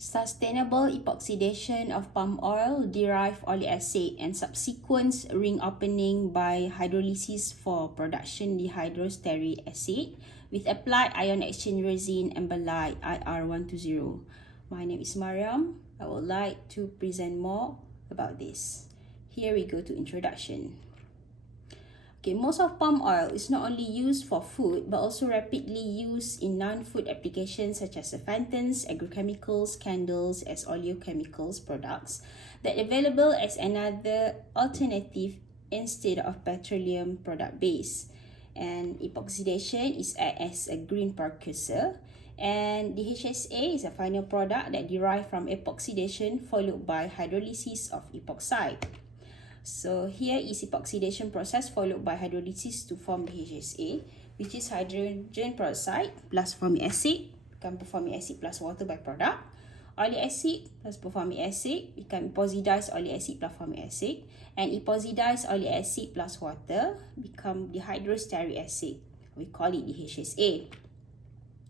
Sustainable epoxidation of palm oil derived oleic acid and subsequent ring opening by hydrolysis for production dihydrostearic acid with applied ion exchange resin emballite IR120. My name is Mariam. I would like to present more about this. Here we go to introduction. Okay, most of palm oil is not only used for food but also rapidly used in non-food applications such as surfactants, agrochemicals, candles, as oleochemicals products that are available as another alternative instead of petroleum product base. And epoxidation is as a green precursor, and DHSA is a final product that derived from epoxidation followed by hydrolysis of epoxide. So here is epoxidation process followed by hydrolysis to form DHSA, which is hydrogen peroxide plus formic acid become performic acid plus water byproduct. Oleic acid plus performic acid become epoxidized oleic acid plus formic acid, and epoxidized oleic acid plus water become dihydrostearic acid. We call it DHSA.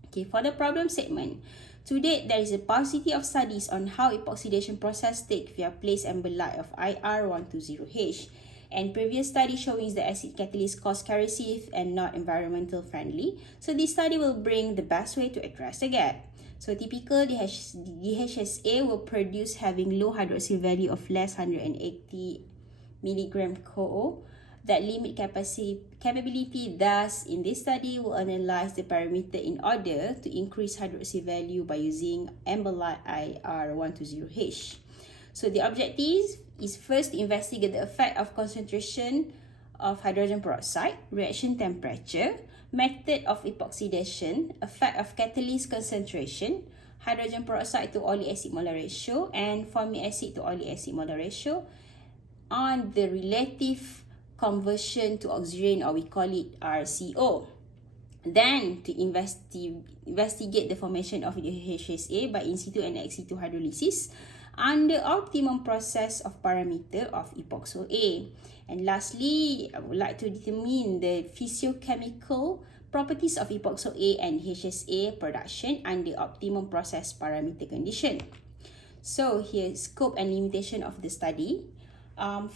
Okay, for the problem statement. To date, there is a paucity of studies on how epoxidation process take via place emballite of IR120H, and previous study showing the acid catalyst cost corrosive and not environmental friendly. So this study will bring the best way to address the gap. So typical DHSA will produce having low hydroxyl value of less 180 milligram CO. That limit capability. Thus, in this study, we'll analyze the parameter in order to increase hydroxyl value by using emballite IR120H. So the objective is first to investigate the effect of concentration of hydrogen peroxide, reaction temperature, method of epoxidation, effect of catalyst concentration, hydrogen peroxide to oleic acid molar ratio, and formic acid to oleic acid molar ratio on the relative conversion to oxygen, or we call it RCO. Then to investigate the formation of the DHSA by in situ and ex situ hydrolysis under optimum process of parameter of epoxo A. And lastly, I would like to determine the physiochemical properties of epoxo A and DHSA production under optimum process parameter condition. So here's scope and limitation of the study.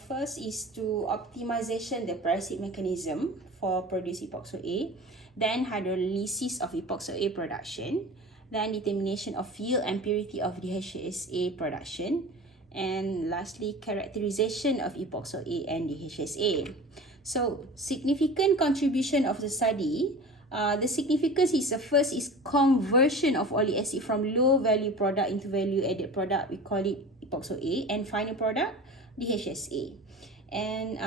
First is to optimization the parasitic mechanism for produce epoxo A, then hydrolysis of epoxo A production, then determination of yield and purity of DHSA production, and lastly characterization of epoxo A and DHSA. So significant contribution of the study. The significance is the first is conversion of oleic acid from low value product into value added product. We call it epoxo A, and final product DHSA. And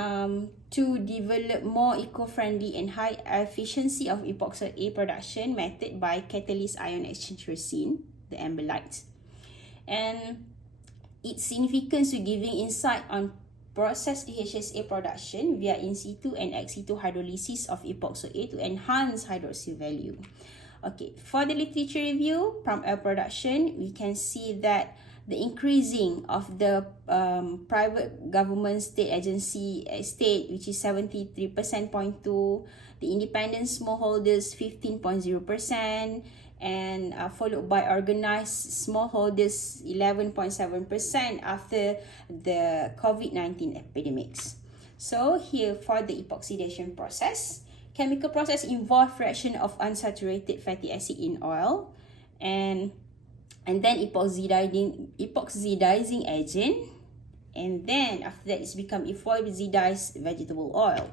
to develop more eco-friendly and high efficiency of epoxide A production method by catalyst ion exchange resin, the emballite. And its significance to giving insight on process DHSA production via in situ and ex situ hydrolysis of epoxide A to enhance hydroxyl value. Okay, for the literature review, palm oil production, we can see that the increasing of the private government state agency state, which is 73.2%, the independent smallholders 15.0%, and followed by organized smallholders 11.7% after the COVID-19 epidemics. So here for the epoxidation process, chemical process involve reaction of unsaturated fatty acid in oil, and then epoxidizing agent, and then after that it's become epoxidized vegetable oil.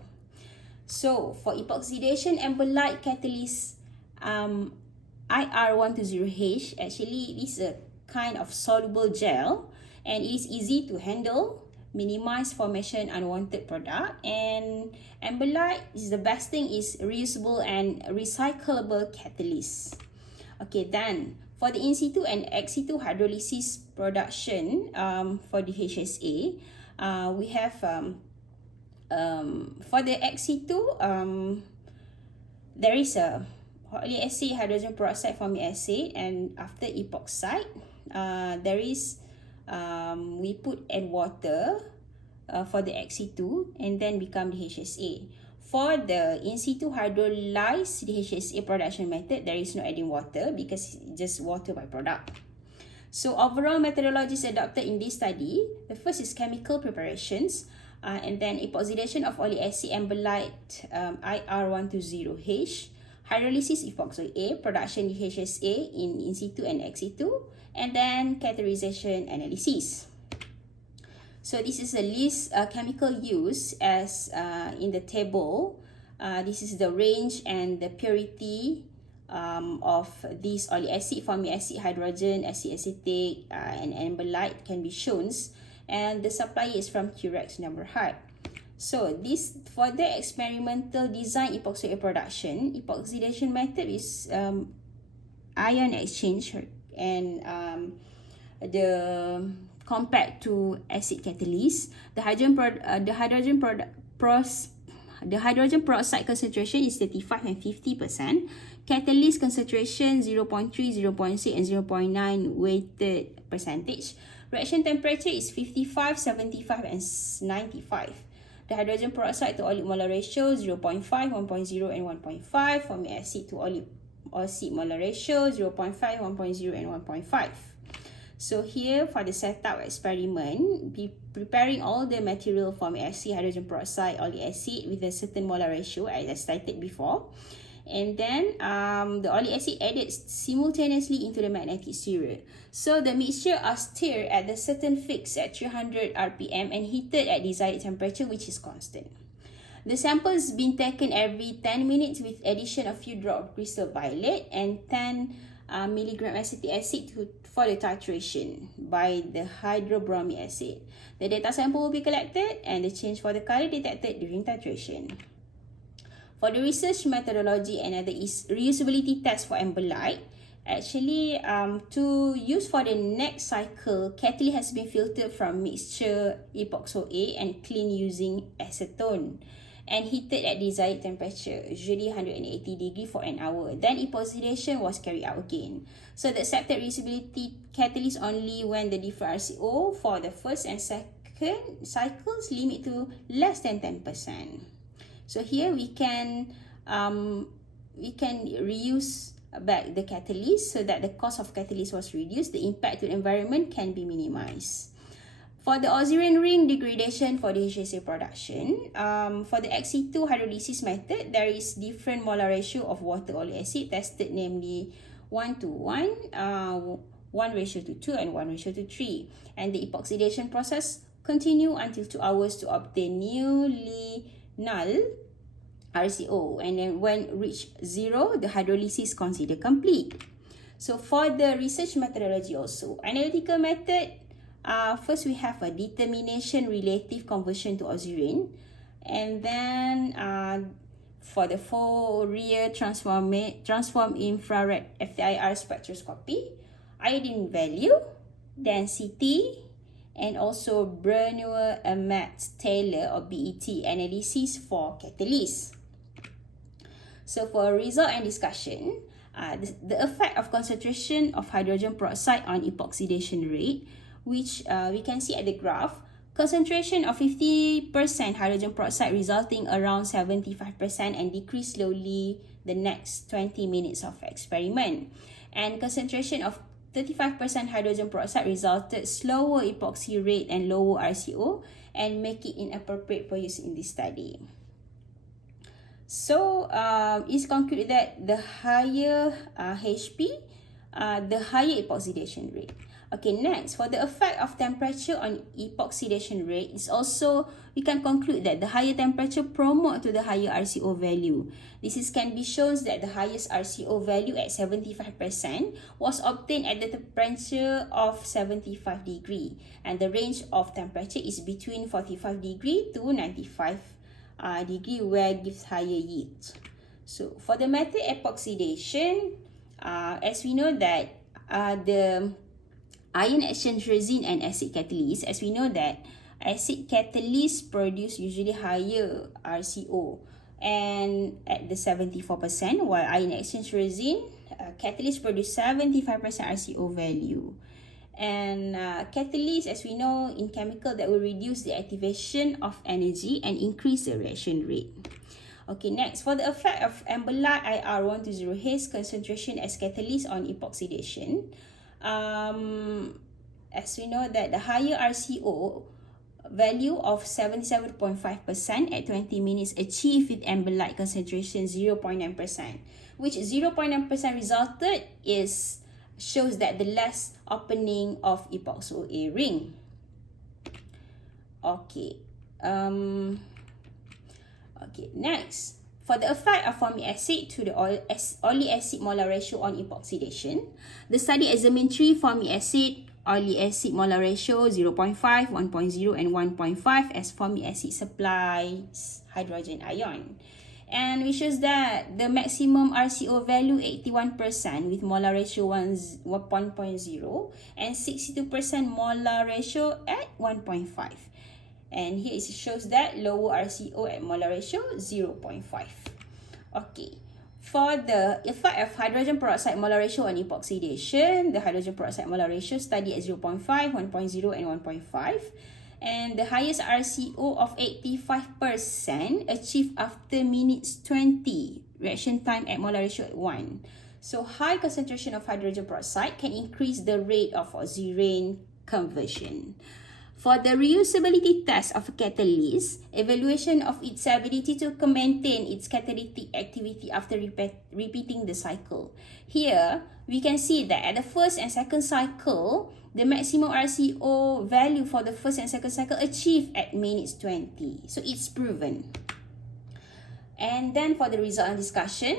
So for epoxidation emballite catalyst IR120H, actually this is a kind of soluble gel, and it is easy to handle, minimize formation unwanted product, and emballite is the best thing is reusable and recyclable catalyst. Okay, then for the in situ and ex situ hydrolysis production for the DHSA, we have for the ex situ, there is a oleic acid, hydrogen peroxide, formic acid, and after epoxide, there is we put add water for the ex situ and then become DHSA. For the in situ hydrolyzed DHSA production method, there is no adding water because it's just water byproduct. So overall methodologies adopted in this study, the first is chemical preparations, and then epoxidation of oleic acid and belite IR120H, hydrolysis epoxy A, production DHSA in situ and ex situ, and then categorization analysis. So this is the list chemical use as in the table. This is the range and the purity of these oleic acid, formic acid, hydrogen, acid acetate, and ambelite can be shown, and the supply is from Curex Numberhard. So this for the experimental design epoxy production, epoxidation method is ion exchange, and the compared to acid catalyst, the hydrogen peroxide concentration is 35 and 50%. Catalyst concentration 0.3, 0.6, and 0.9 weighted percentage. Reaction temperature is 55, 75, and 95. The hydrogen peroxide to oleic molar ratio 0.5, 1.0, and 1.5. Formic acid to oleic acid molar ratio 0.5, 1.0, and 1.5. So here for the setup experiment, be preparing all the material formic acid, hydrogen peroxide, oleic acid with a certain molar ratio as I stated before. And then the oleic acid added simultaneously into the magnetic stirrer. So the mixture are stirred at the certain fix at 300 RPM and heated at desired temperature, which is constant. The sample is being taken every 10 minutes with addition of few drops of crystal violet and 10 milligram acetic acid for the titration by the hydrobromic acid. The data sample will be collected and the change for the color detected during titration. For the research methodology, another is reusability test for ambelite. Actually, to use for the next cycle, catalyst has been filtered from mixture epoxo A and cleaned using acetone and heated at desired temperature, usually 180 degrees for an hour. Then epoxidation was carried out again. So the accepted reusability catalyst only when the different RCO for the first and second cycles limit to less than 10%. So here we can reuse back the catalyst so that the cost of catalyst was reduced, the impact to the environment can be minimized. For the oxygen ring degradation for the HSA production, for the ex situ hydrolysis method, there is different molar ratio of water oleic acid tested, namely 1:1, 1:2, and 1:3. And the epoxidation process continue until 2 hours to obtain newly null RCO. And then when reach 0, the hydrolysis considered complete. So for the research methodology also, analytical method, first we have a determination relative conversion to oxygen, and then for the Fourier transform infrared FTIR spectroscopy, iodine value, density, and also Bernoulli-Amet-Taylor or BET analysis for catalyst. So for result and discussion, the effect of concentration of hydrogen peroxide on epoxidation rate, which we can see at the graph, concentration of 50% hydrogen peroxide resulting around 75% and decrease slowly the next 20 minutes of experiment. And concentration of 35% hydrogen peroxide resulted slower epoxy rate and lower RCO and make it inappropriate for use in this study. So it's concluded that the higher HP, the higher epoxidation rate. Okay, next, for the effect of temperature on epoxidation rate, is also, we can conclude that the higher temperature promote to the higher RCO value. Can be shown that the highest RCO value at 75% was obtained at the temperature of 75 degree. And the range of temperature is between 45 degree to 95 degree, where gives higher yield. So for the method epoxidation, as we know that the ion exchange resin and acid catalyst, as we know that acid catalyst produce usually higher RCO and at the 74%, while ion exchange resin catalyst produce 75% RCO value. And catalyst, as we know in chemical, that will reduce the activation of energy and increase the reaction rate. Okay, next, for the effect of ambelite IR120H concentration as catalyst on epoxidation, as we know that the higher RCO value of 77.5% at 20 minutes achieved with amber light concentration 0.9%, which 0.9% resulted shows that the less opening of epoxy OA ring. Okay. Okay, next. For the effect of formic acid to the oleic acid molar ratio on epoxidation, the study examined 3 formic acid oleic acid molar ratio 0.5, 1.0 and 1.5 as formic acid supplies hydrogen ion. And which shows that the maximum RCO value 81% with molar ratio 1.0 and 62% molar ratio at 1.5. And here it shows that lower RCO at molar ratio 0.5. Okay. For the effect of hydrogen peroxide molar ratio on epoxidation, the hydrogen peroxide molar ratio studied at 0.5, 1.0 and 1.5. And the highest RCO of 85% achieved after minutes 20, reaction time at molar ratio at 1. So high concentration of hydrogen peroxide can increase the rate of oxirane conversion. For the reusability test of a catalyst, evaluation of its ability to maintain its catalytic activity after repeating the cycle. Here, we can see that at the first and second cycle, the maximum RCO value for the first and second cycle achieved at minutes 20. So it's proven. And then for the result and discussion,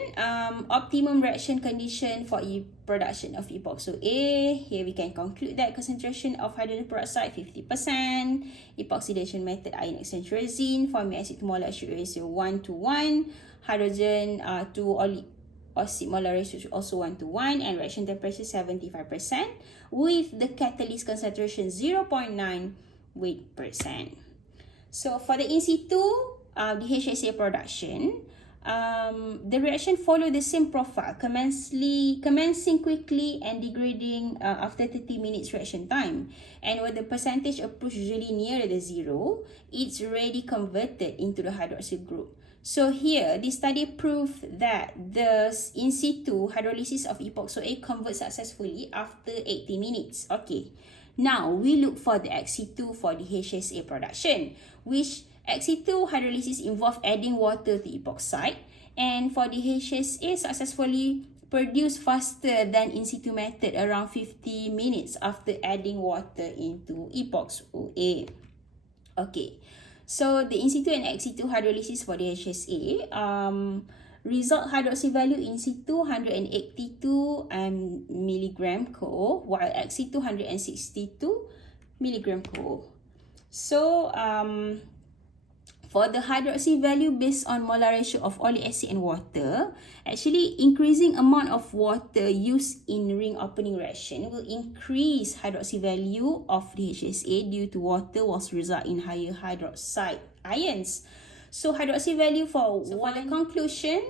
optimum reaction condition for production of epoxy A. Here we can conclude that concentration of hydrogen peroxide 50%, epoxidation method ion exchange resin, formic acid to molar ratio 1:1, hydrogen to oleic acid molar ratio also 1:1, and reaction temperature 75% with the catalyst concentration 0.9 weight%. So for the in situ DHSA production, the reaction follow the same profile, commencing quickly and degrading after 30 minutes reaction time. And when the percentage approach usually near the zero, it's already converted into the hydroxyl group. So here, this study proved that the in situ hydrolysis of epoxy A converts successfully after 80 minutes. Okay, now we look for the ex situ for the DHSA production, which ex situ hydrolysis involves adding water to epoxide, and for the DHSA successfully produced faster than in situ method around 50 minutes after adding water into epoxy OA. Okay, so the in situ and ex situ hydrolysis for the DHSA, result hydroxy value in situ 182 milligram CO, while ex situ 162 milligram CO. So for the hydroxy value based on molar ratio of oleic acid and water, actually increasing amount of water used in ring opening reaction will increase hydroxy value of DHSA due to water was result in higher hydroxide ions. So hydroxy value for the conclusion,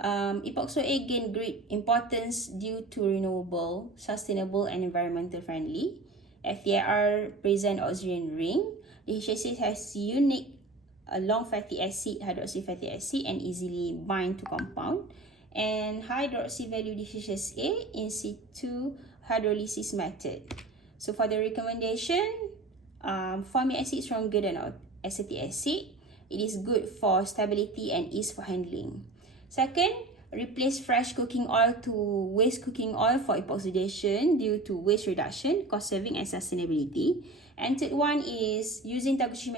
epoxy A gain great importance due to renewable, sustainable and environmental friendly. FAR present oxygen ring. DHSA has unique long fatty acid, hydroxy fatty acid, and easily bind to compound. And hydroxy value DHSA in situ hydrolysis method. So for the recommendation, formic acid stronger than acetic acid. It is good for stability and ease for handling. Second, replace fresh cooking oil to waste cooking oil for epoxidation due to waste reduction, cost saving and sustainability. And third one is using Taguchi